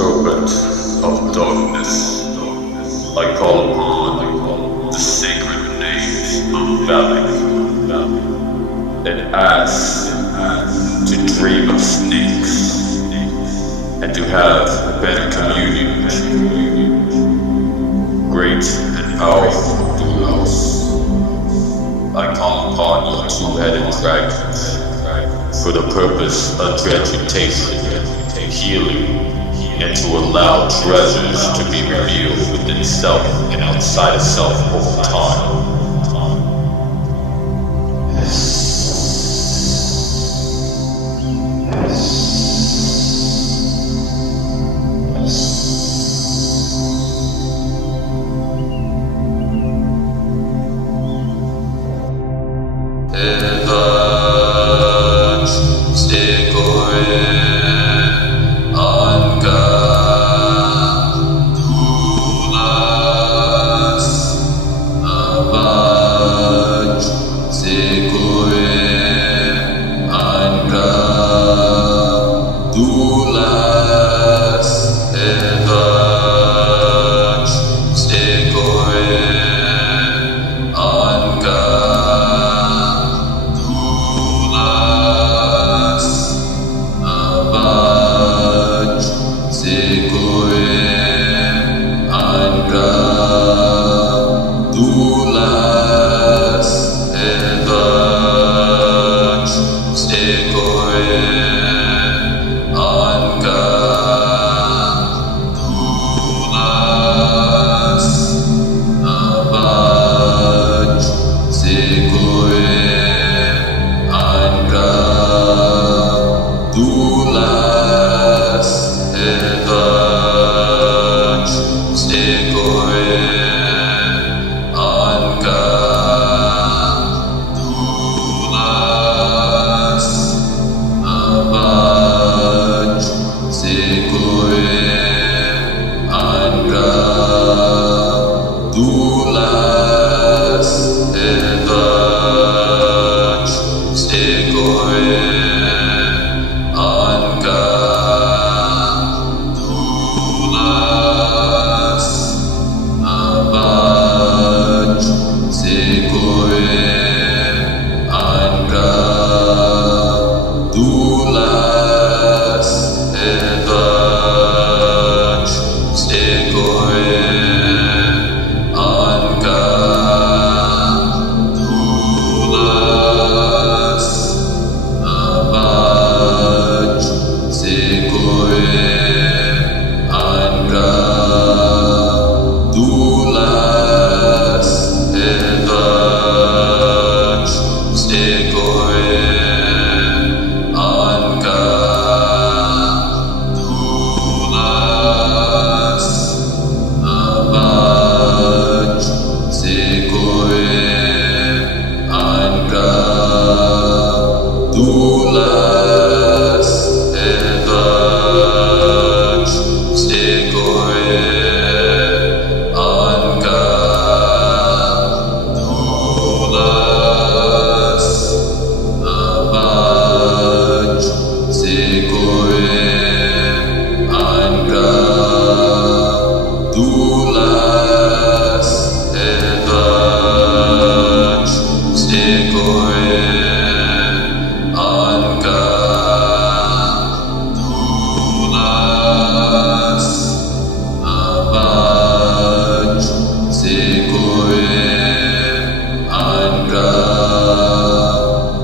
serpent of darkness, I call upon the sacred names of Valak and ask to dream of snakes and to have a better communion with you. Great and powerful duels. I call upon your two-headed dragons for the purpose of transmutation, healing, and to allow treasures to be revealed within self and outside of self over time.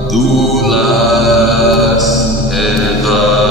Dulas Eva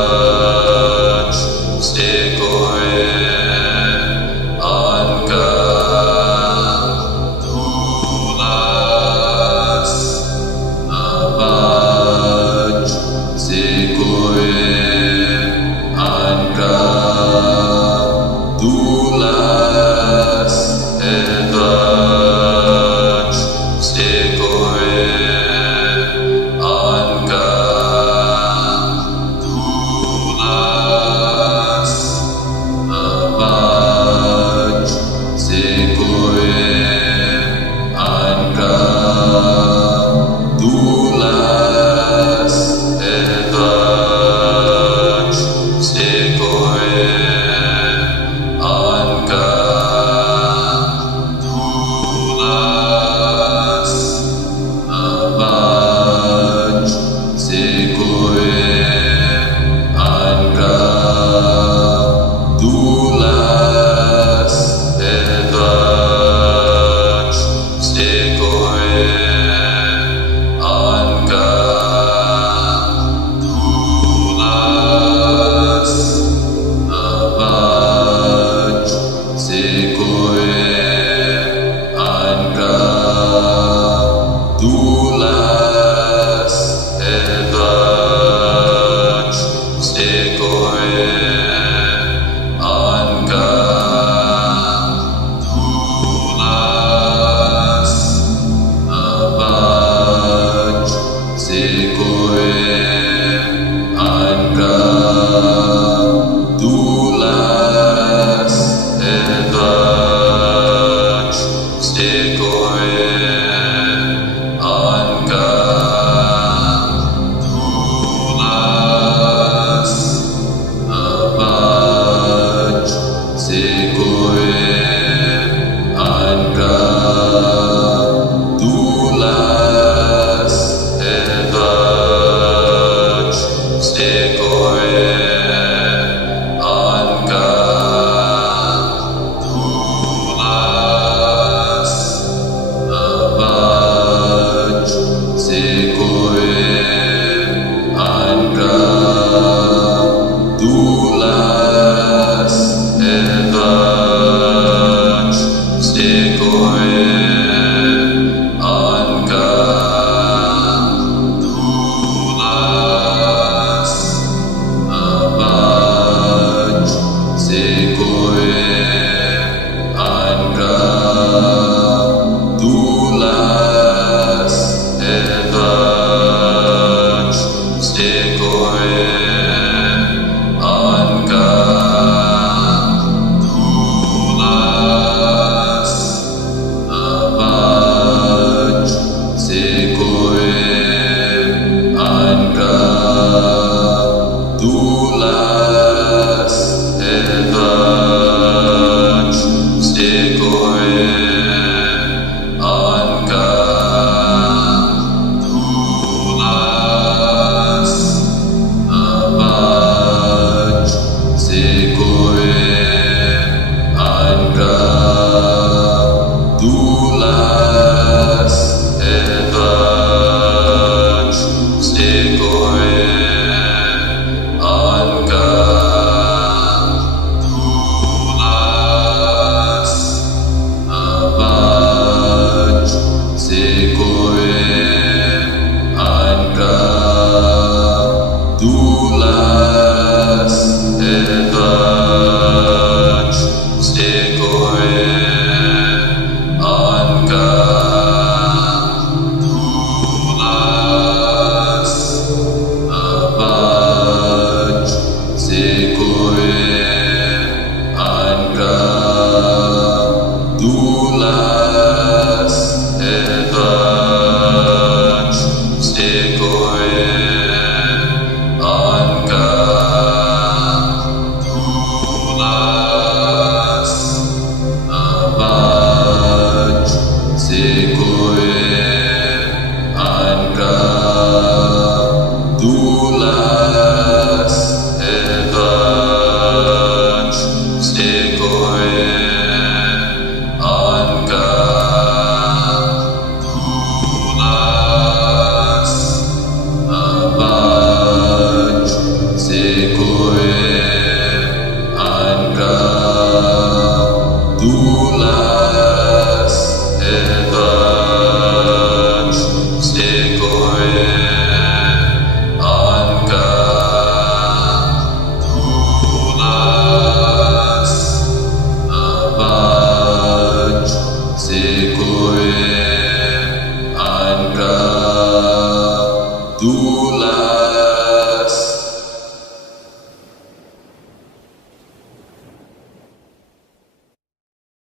Secore Anka Dulas Abaj Secore Anka Dulas Abaj Secore Anka Dulas Abaj Secore Anka Dulas Abaj Secore Anka Dulas Abaj Secore Anka Dulas Abaj Secore Anka Dulas Abaj Secore Anka Dulas Abaj Secore Anka Dulas Abaj Secore Anka Dulas Abaj Secore Anka Dulas Abaj Secore Anka Dulas Abaj Secore Anka Dulas Abaj Secore Anka Dulas